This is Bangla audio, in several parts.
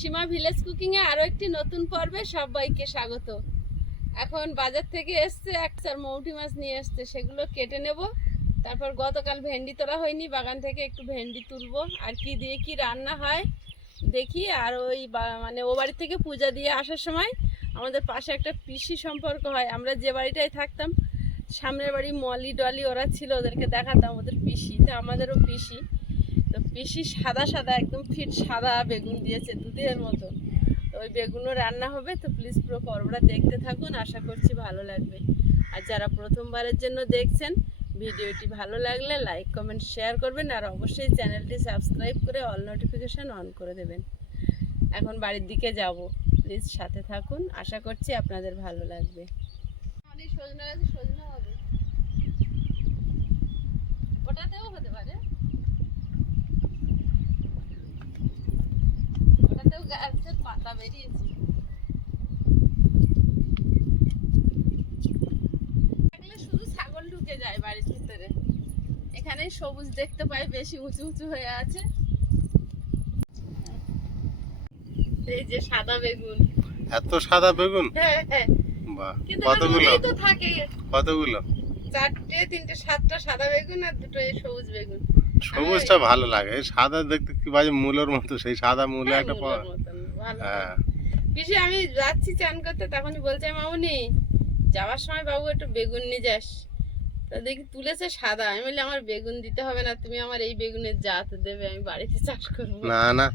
সীমা ভিলেজ কুকিং এ আরও একটি নতুন পর্বে সবাইকে স্বাগত। এখন বাজার থেকে এসছে এক চার মৌটি মাছ নিয়ে এসছে, সেগুলো কেটে নেব। তারপর গতকাল ভেন্ডি তোলা হয়নি, বাগান থেকে একটু ভেন্ডি তুলব। আর কি দিয়ে কি রান্না হয়, দেখি। আর ওই মানে ও বাড়ি থেকে পূজা দিয়ে আসার সময় আমাদের পাশে একটা পিসি সম্পর্ক হয়। আমরা যে বাড়িটায় থাকতাম, সামনের বাড়ি মলি ডলি ওরা ছিল, ওদেরকে দেখাতাম ওদের পিসি। তো আমাদেরও পিসি। পিসি সাদা সাদা, একদম ফিট সাদা বেগুন দিয়েছে দুধের মতো। ওই বেগুনও রান্না হবে, তো প্লিজ পুরো পর্বটা দেখতে থাকুন, আশা করছি ভালো লাগবে। আর যারা প্রথমবারের জন্য দেখছেন, ভিডিওটি ভালো লাগলে লাইক কমেন্ট শেয়ার করবেন, আর অবশ্যই চ্যানেলটি সাবস্ক্রাইব করে অল নোটিফিকেশন অন করে দেবেন। এখন বাড়ির দিকে যাব প্লিজ সাথে থাকুন, আশা করছি আপনাদের ভালো লাগবে। সজনা গাছে সজনা হবে। ওটাতেও হতে পারে ওটাতেও গাছের পাতা বেরিয়েছে শুধু ছাগল ঢুকে যায় বাড়ির ভিতরে। এখানে সবুজ দেখতে পাই বেশি উঁচু উঁচু হয়ে আছে। এই যে সাদা বেগুন। এত সাদা বেগুন? হ্যাঁ হ্যাঁ। বাহ কতগুলো? তো থাকে। কতগুলো? চারটে তিনটে সাতটা সাদা বেগুন আর দুটো সবুজ বেগুন। সবুজটা ভালো লাগে সাদা দেখতে কি বাজে মূলের মতো সেই সাদা মূলে হ্যাঁ, একটা পাওয়া। হ্যাঁ। পিসি আমি যাচ্ছি চান করতে তখনই বলছে মামুনি যাওয়ার সময় বাবু একটু বেগুন নিয়ে যাস। তা দেখি তুলেছে সাদা। আমি বলি আমার বেগুন দিতে হবে না তুমি আমার এই বেগুনের জাত দেবে আমি বাড়িতে চাষ করব। না না।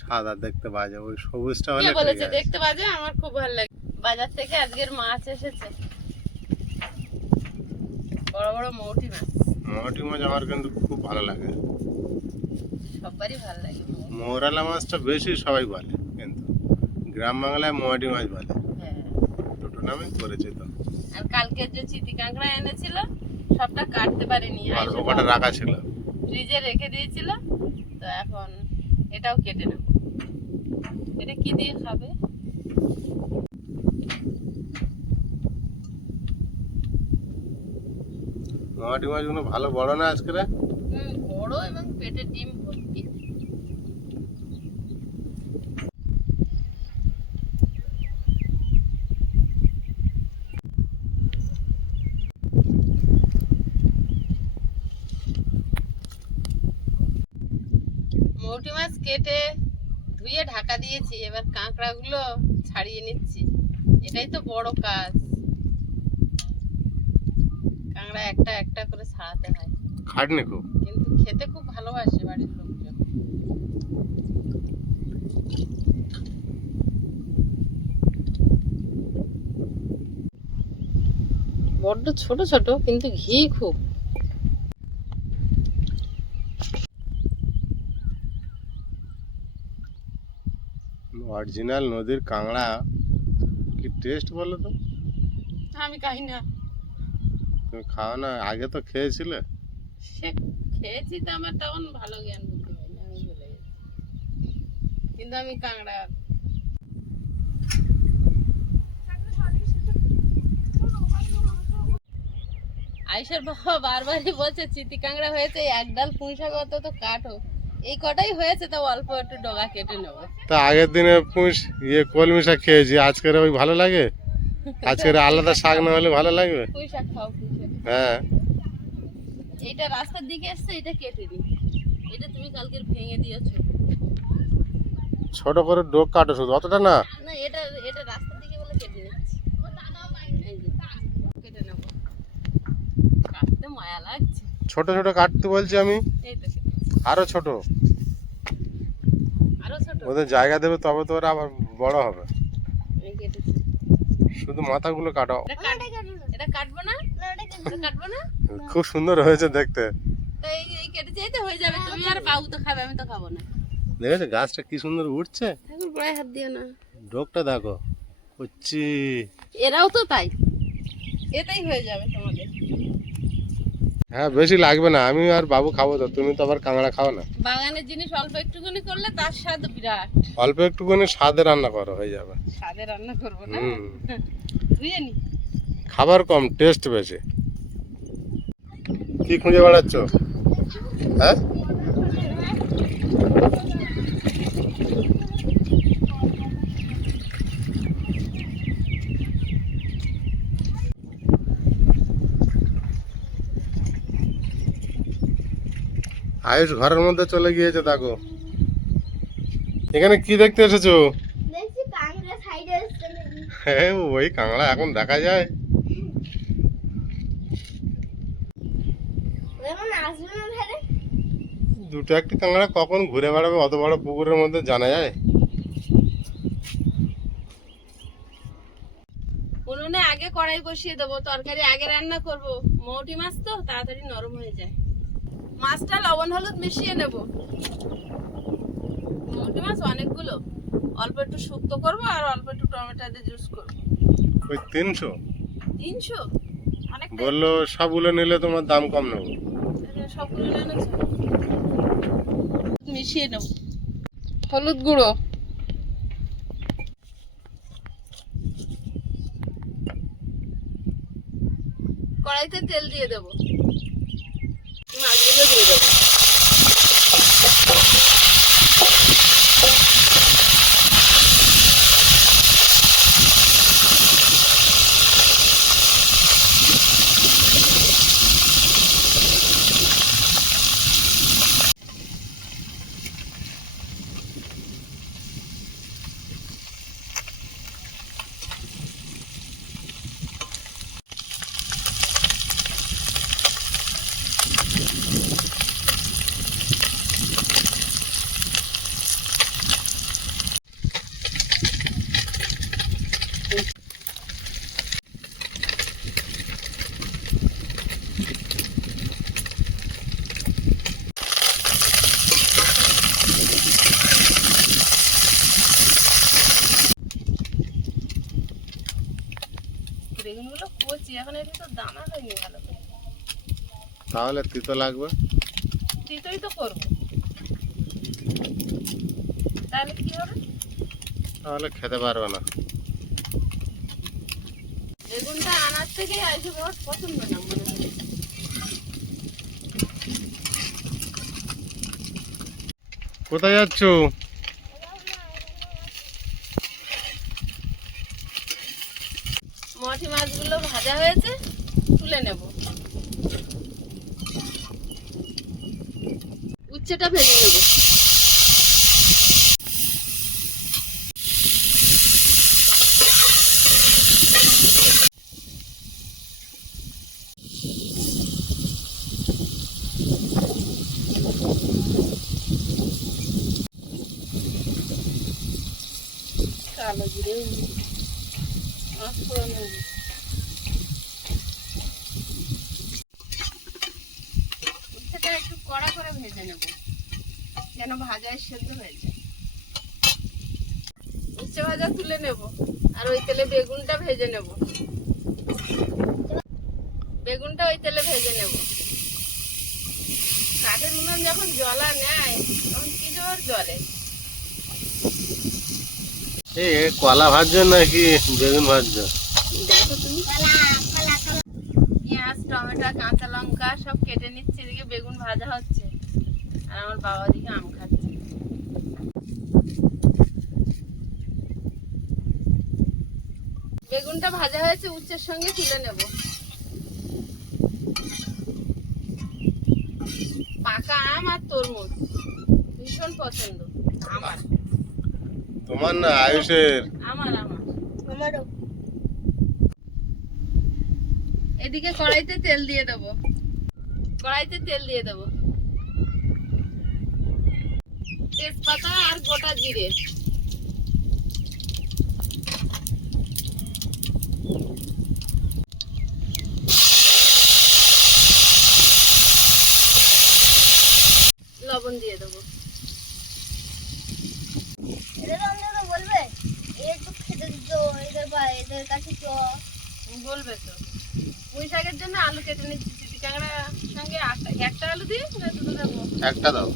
সাদা দেখতে বাজে ওই সবুজটা কে হলে বলেছে। দেখতে বাজে? আমার খুব ভালো লাগে। বাজার থেকে আজকের মাছ এসেছে। বড় বড় মৌটি মাছ। মোটি মাছ আমার কিন্তু খুব ভালো লাগে। সবারই ভালো লাগে। মৌরালা মাছটা বেশি সবাই বলে কিন্তু গ্রাম বাংলায় মোয়াটি মাছ বলে। হ্যাঁ। দুটো নামে করেছে তো আর কালকে যে চিতি কাঁকড়া এনেছিল সবটা কাটতে পারিনি। অল্প কটা রাখা ছিল। ফ্রিজে রেখে দিয়েছিল তো এখন এটাও কেটে নেব। এটা কি দিয়ে খাবে? মোয়াটি মাছগুলো ভালো বড় না আজকে? বড় এবং পেটে ডিম ভর্তি মৌটি মাছ কেটে ঢাকা দিয়েছি এবার কাঁকড়াগুলো ছাড়িয়ে নিচ্ছি। এটাই তো বড় কাজ। কাঁকড়া একটা একটা করে ছাড়াতে হয়। খাটনি খুব। কিন্তু খেতে খুব ভালোবাসে বাড়ির লোকজন। বড্ড ছোট ছোট কিন্তু ঘি খুব। অরিজিনাল নদীর কাঁকড়া কি টেস্ট বলো তো? আমি খাই না। তুমি খাও না আগে তো খেয়েছিলে? সে খেয়েছি তো আমার তখন ভালো জ্ঞান বুদ্ধি হয়নি আমি ভুলে গেছি। কিন্তু আমি কাঁকড়া আয়সার বাবা বারবারই বলছে চিতি কাঁকড়া হয়েছে এক ডাল পুঁই শাক অত তো কাটো। এই কটাই হয়েছে তো অল্প একটু ডগা কেটে নেব। তা আগের দিনে পুঁশ ইয়ে কলমি শাক খেয়েছি আজকের ওই ভালো লাগে? আজকের আলাদা শাক না হলে ভালো লাগবে? পুঁই শাক খাও হ্যাঁ। এইটা রাস্তার দিকে এসছে এটা কেটে দিই। এটা তুমি কালকে ভেঙে দিয়েছ। ছোট করে ডোক কাটো শুধু অতটা না? না এটা এটা রাস্তার দিকে বলে কেটে যে, কেটে নেব। কাটতে মায়া লাগছে। ছোট ছোট কাটতে বলছি আমি। এই তো। আরও ছোট। আরও ওদের জায়গা দেবে তবে তো ওরা আবার বড় হবে। শুধু মাথাগুলো কাটো। এটা কাট এটা কাটবো না? এটা কাটবো না? খুব সুন্দর হয়েছে দেখতে। তো এই এই কেটেছি এই হয়ে যাবে। আর বাবু তো খাবে আমি তো খাব না। দেখেছ গাছটা কি সুন্দর উঠছে? ঠাকুর পায়ে হাত দিও না। ডোকটা দেখো। হচ্ছি এরাও তো তাই। এটাই হয়ে যাবে তোমাদের হ্যাঁ বেশি লাগবে না। আমি আর বাবু খাব তো তুমি তো আবার কাঁকড়া খাও না। বাগানের জিনিস অল্প একটুখানি করলে তার স্বাদ বিরাট। অল্প একটুখানি স্বাদে রান্না করো হয়ে যাবে। স্বাদে রান্না করব না? খাবার কম টেস্ট বেশি। কি খুঁজে বেড়াচ্ছ? হ্যাঁ? আয়ুষ ঘরের মধ্যে চলে গিয়েছে দেখো। এখানে কি দেখতে এসেছ? হ্যাঁ ওই কাঁকড়া এখন দেখা যায়। দুটো একটি কাঁকড়া কখন ঘুরে বেড়াবে অত বড় পুকুরের মধ্যে জানা যায়? উনুনে আগে কড়াই বসিয়ে দেবো তরকারি আগে রান্না করব। মৌটি মাছ তো তাড়াতাড়ি নরম হয়ে যায়। মাছটা লবণ হলুদ মিশিয়ে নেব। মৌটি মাছ অনেকগুলো। অল্প একটু শুক্তো করব আর অল্প একটু টমেটো দিয়ে জুস করব। ওই তিনশো? তিনশো? অনেক বলল সবগুলো নিলে তোমার দাম কম নেব। সবগুলো এনেছো মিশিয়ে নেব। হলুদ গুঁড়ো। কড়াইতে তেল দিয়ে দেবো। মাছগুলো দিয়ে দেবো বেগুনগুলো কচি এখন এটি তো দানা হয়নি ভালো করে তাহলে তিতো লাগবে? তিতোই তো করব। তাহলে কি হবে? তাহলে খেতে পারবে না। বেগুনটা আনার থেকে আইসে বহুত পছন্দ না মনে কোথায় যাচ্ছ মঠি মাছগুলো ভাজা হয়েছে তুলে নেব উচ্ছেটা ভেজে নেব কালো জিরে মাছ ফোড়ন দেবো উচ্ছেটা একটু কড়া করে ভেজে নেব যেন ভাজায় সেদ্ধ হয়ে যায় উচ্ছে ভাজা তুলে নেব আর ওই তেলে বেগুনটা ভেজে নেব বেগুনটা ওই তেলে ভেজে নেব কাঠের উনুন যখন জলা নেয়, তখন কি জোর জলে এ, কলা ভাজছো নাকি বেগুন ভাজছো পেঁয়াজ, টমেটো, কাঁচা লঙ্কা সব কেটে এদিকে বেগুন ভাজা হচ্ছে। আর আমার বাবা দিকে আম খাচ্ছে। বেগুনটা ভাজা হয়েছে উচ্চের সঙ্গে তুলে নেব। পাকা আম আর তরমুজ, ভীষণ পছন্দ। আমার। তোমার না আয়ুষের। আমার আমার। এদিকে কড়াইতে তেল দিয়ে দেবো। কড়াইতে তেল দিয়ে দেবো। তেজপাতা আর গোটা জিরে। চিটি সঙ্গে একটা একটা দাও।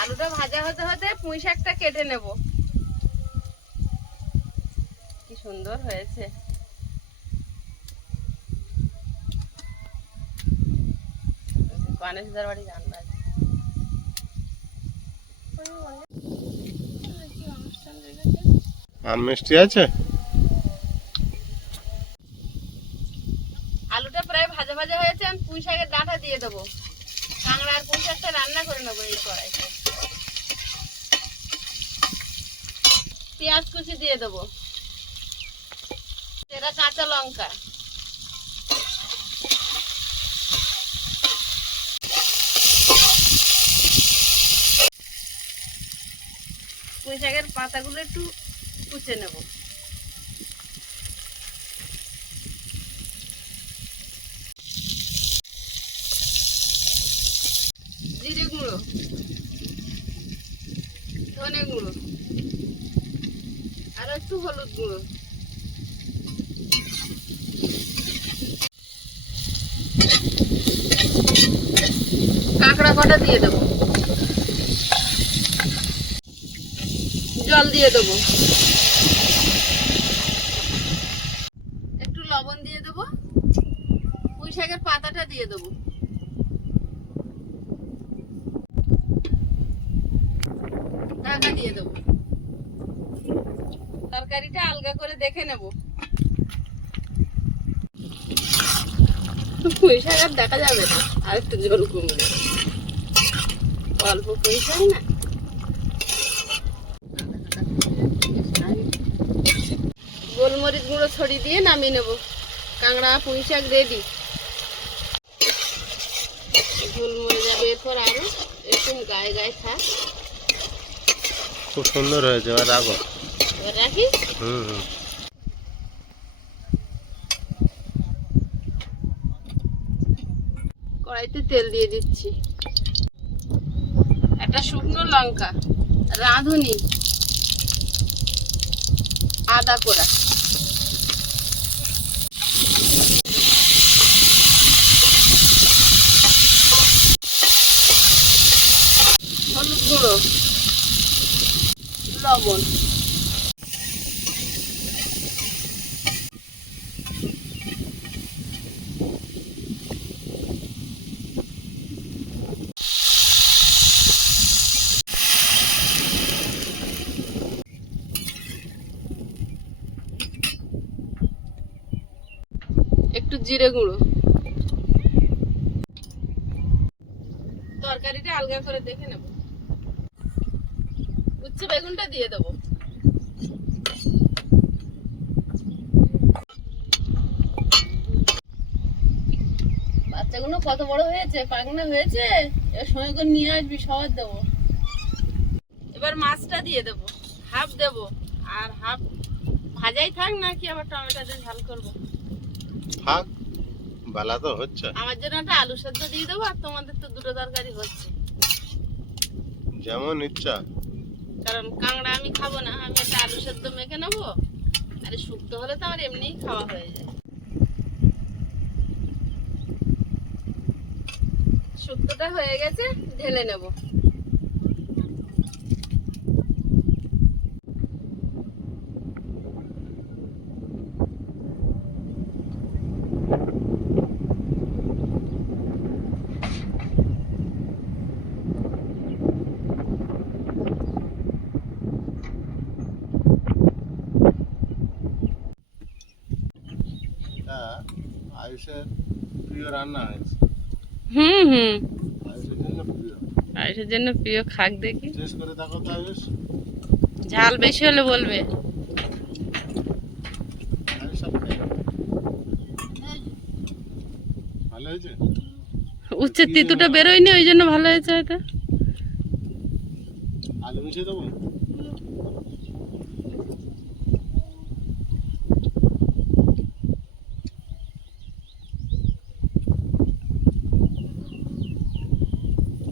আলুটা ভাজা হতে হতে পুঁই শাকটা কেটে নেব। কি সুন্দর হয়েছে। গণেশ বাড়ি জানো? আম মিষ্টি আছে? আলুটা প্রায় ভাজা ভাজা হয়েছে, আমি পুঁই শাকের ডাঁটা দিয়ে দেবো। কাঁকড়া আর পুঁই শাকটা রান্না করে নেব এই কড়াইতে। পেঁয়াজ কুচি দিয়ে দেবো। এরা কাঁচা লঙ্কা। পুঁই শাকের পাতাগুলো একটু কুচে নেব। জিরে গুঁড়ো, ধনে গুঁড়ো, আর একটু হলুদ গুঁড়ো। কাঁকড়া কটা দিয়ে দেবো। জল দিয়ে দেবো একটু লবণ দিয়ে দেবো পুঁই শাকের পাতাটা দিয়ে দেবো। দিয়ে দেবো। তরকারিটা আলগা করে দেখে নেব। আর দেখা যাবে না, আর একটু না। গোলমরিচ গুঁড়ো ছড়িয়ে দিয়ে নামিয়ে নেব। কাঁকড়া পুঁই শাক রেডি গোলমরিচ যাবে এরপর আরও একটু গায়ে গায়ে থাক। খুব সুন্দর হয়েছে এবার রাখো। এবার রাখি? হুম হুম। কড়াইতে তেল দিয়ে দিচ্ছি। একটা শুকনো লঙ্কা রাঁধুনি আদা কোড়া হলুদ গুঁড়ো লবণ একটু জিরে গুঁড়ো তরকারিটা আলগা করে দেখে নেব উচ্ছে বেগুনটা দিয়ে দেবো বাচ্চাগুলো কত বড় হয়েছে পাগনা হয়েছে? এবার সময় করে নিয়ে আসবি সবার দেবো। এবার মাছটা দিয়ে দেবো হাফ দেবো আর হাফ ভাজাই থাক নাকি আবার টমেটো দিয়ে ঝাল করব? থাক বেলা তো হচ্ছে। আমার জন্য একটা আলু সেদ্ধ দিয়ে দেবো আর তোমাদের তো দুটো তরকারি হচ্ছে। যেমন ইচ্ছা। কারণ কাঁকড়া আমি খাব না আমি একটা আলু সেদ্ধ মেখে নেব আরে শুক্তো হলে তো আমার এমনিই খাওয়া হয়ে যায়। শুক্তোটা হয়ে গেছে ঢেলে নেব। আয়ুষের প্রিয় রান্না হুম। হুম জন্য প্রিয় খাক দেখি। ঝাল বেশি হলে বলবে। হয়েছে? তিতুটা বেরোয়নি ওই জন্য ভালো হয়েছে হয়তো আলু মিশিয়ে দেবো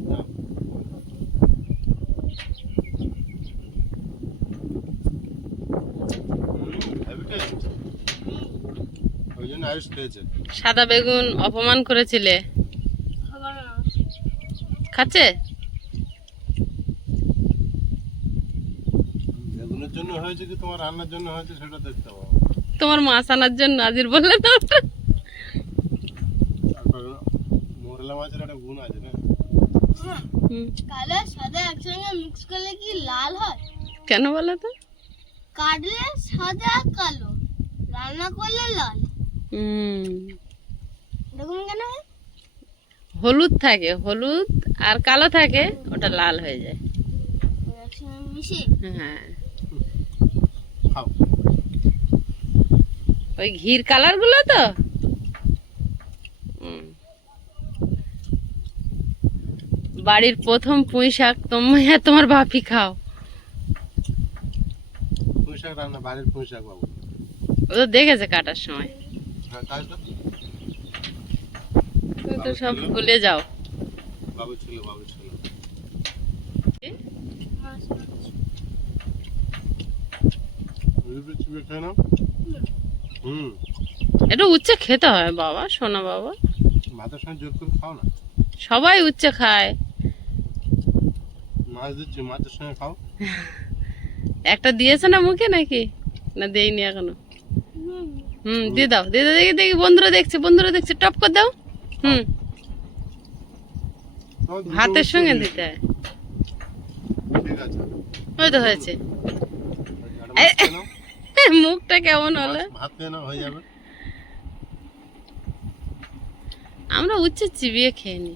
নাও। হুম, heavy taste। ওই জন্য আয়ুষ খেয়েছে সাদা বেগুন অপমান করেছিলে। খাচ্ছে? বেগুনের জন্য হয়েছে কি? তোমার রান্নার জন্য হয়েছে সেটা দেখতে পাবো তোমার মাছ আনার জন্য আজির বললে না ওটা মোরলা মাছের একটা গুণ আছে না? কালো সাদা একসঙ্গে মিক্স করলে কি লাল হয়? কেন বলো তো? কাটলে সাদা কালো। রান্না করলে লাল। কেন হলুদ থাকে হলুদ আর কালো থাকে ওটা লাল হয়ে যায়। হ্যাঁ। খাও। ওই ঘির কালারগুলো তো? বাড়ির প্রথম পুঁই শাক তোমার তোমার বাপি খাও। পুঁই শাক রান্না বাড়ির পুঁই শাক বাবু। ও তো দেখেছে কাটার সময়। তো সব ভুলে যাও। বাবু ছিল ছিল। খেতে হয় বাবা শোনা বাবা সঙ্গে করে খাও না? সবাই উচ্ছে খায়। মাছ দিচ্ছি মাছের সঙ্গে খাও। একটা দিয়েছে না মুখে নাকি? না দেইনি এখনও? হুম দিয়ে দাও দিয়ে দেখি দেখি বন্ধুরা দেখছে বন্ধুরা দেখছে টপ করে দাও। হুম। ভাতের সঙ্গে দিতে হয়। ওই তো হয়েছে। মুখটা কেমন হলো? হয়ে আমরা উচ্ছে চিবিয়ে খেয়ে নি।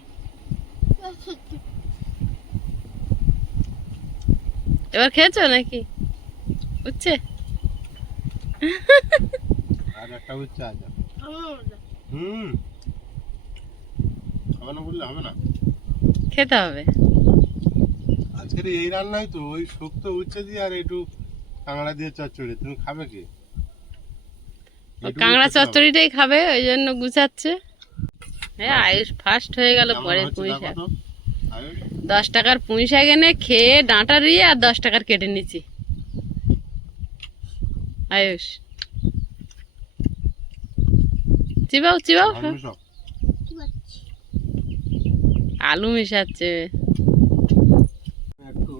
এবার খেয়েছো নাকি? উচ্ছে? আর একটা উচ্ছে আছে হুম। হবে না বললে হবে না। খেতে হবে। আজকের এই রান্নাই তো ওই শুক্তো উচ্ছে দিয়ে আর একটু কাঁকড়া দিয়ে চচ্চড়ি। তুমি খাবে কি? কাঁকড়া চচ্চড়িটাই খাবে ওই জন্য গুছাচ্ছে। হ্যাঁ। আয়ুষ ফার্স্ট হয়ে গেল পরে পুঁই শাক দশ টাকার পুঁই শাক এনে খেয়ে ডাঁটা দিয়ে আর দশ টাকার কেটে নিচ্ছি। আয়ুষ। চিবাও চিবাও পাচ্ছি আলু মেশাচ্ছে। একটু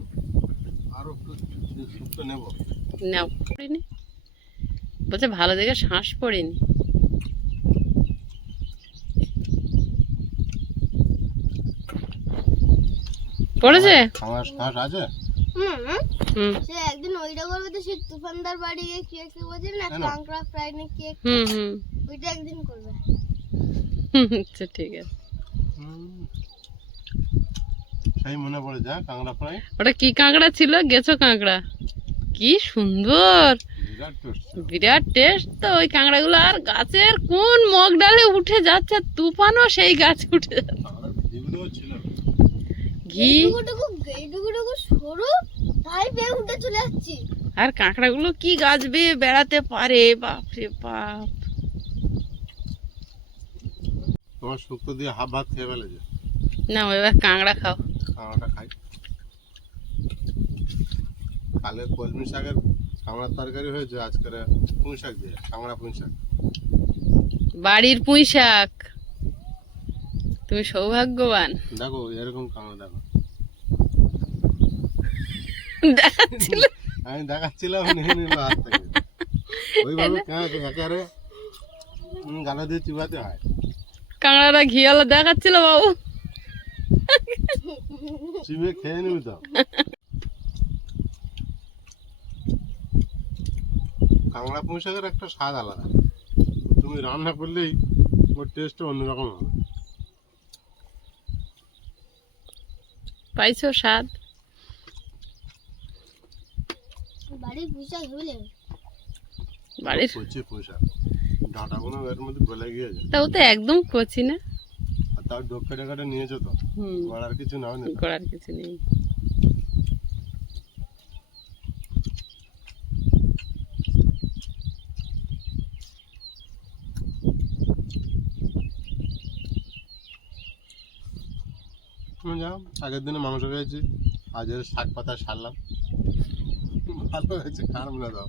আরও একটু নাও পড়িনি? বলছে ভালো দেখে শ্বাস পড়িনি। পড়েছে? আমার শ্বাস আছে? হুম হুম। সে একদিন ওইটা করবে তো সে তুফানদার বাড়ি গিয়ে কি একটা বলছে না কাঁকড়া ফ্রাই না কি হুম হুম। ওইটা একদিন করবে। আচ্ছা ঠিক আছে। সেই মনে পড়ে যা কাঁকড়া ফ্রাই। ওটা কি কাঁকড়া ছিল? গেছো কাঁকড়া? কি সুন্দর! বিরাট টেস্ট। তো ওই কাঁকড়াগুলো আর গাছের কোন মগ ডালে উঠে যাচ্ছে তুফানও সেই গাছে উঠে যাচ্ছে। ঘি? এইটুকুটুকু এইটুকুটুকু সরু তাই বেয়ে উঠে চলে যাচ্ছি। আর কাঁকড়াগুলো কি গাছ বেয়ে বেড়াতে পারে? বাপরে বাপ। তোমার শুক্তো দিয়ে হাফ ভাত খেয়ে ফেলেছে না এবার কাঁকড়া খাও। কাঁকড়াটা খাই। কালের কলমি শাকের কাঁকড়ার তরকারি হয়েছে আজকের পুঁই শাক দিয়ে কাঁকড়া পুঁই শাক। বাড়ির পুঁই শাক। তুমি সৌভাগ্যবান। দেখো এরকম কাঁকড়া দেখো। দেখাচ্ছিল? আমি দেখাচ্ছিলাম নিয়ে নিল হাত থেকে। ওইভাবে কাঁকড়া গালা দিয়ে চিবাতে হয়? কাঁকড়াটা ঘিয়ালা দেখাচ্ছিল বাবু। চিবিয়ে খেয়ে নিবি তো। কাঁকড়া পুঁইশাকের একটা স্বাদ আলাদা। তুমি রান্না করলেই ওর টেস্টটা অন্যরকম হবে। পাইছো স্বাদ? বাড়ির পুষা হইলে বাড়ির কচি পুঁই শাক ডাঁটাগুলো এর মধ্যে গলে গিয়েছে তা ও তো একদম কচি না? আর তার ডোক কেটে কেটে নিয়েছো তো? গড়ার কিছু নাও না করার কিছু নেই। যাও। আগের দিনে মাংস খেয়েছি আজের শাক পাতা সারলাম। ভালো হয়েছে খারাপ না দাও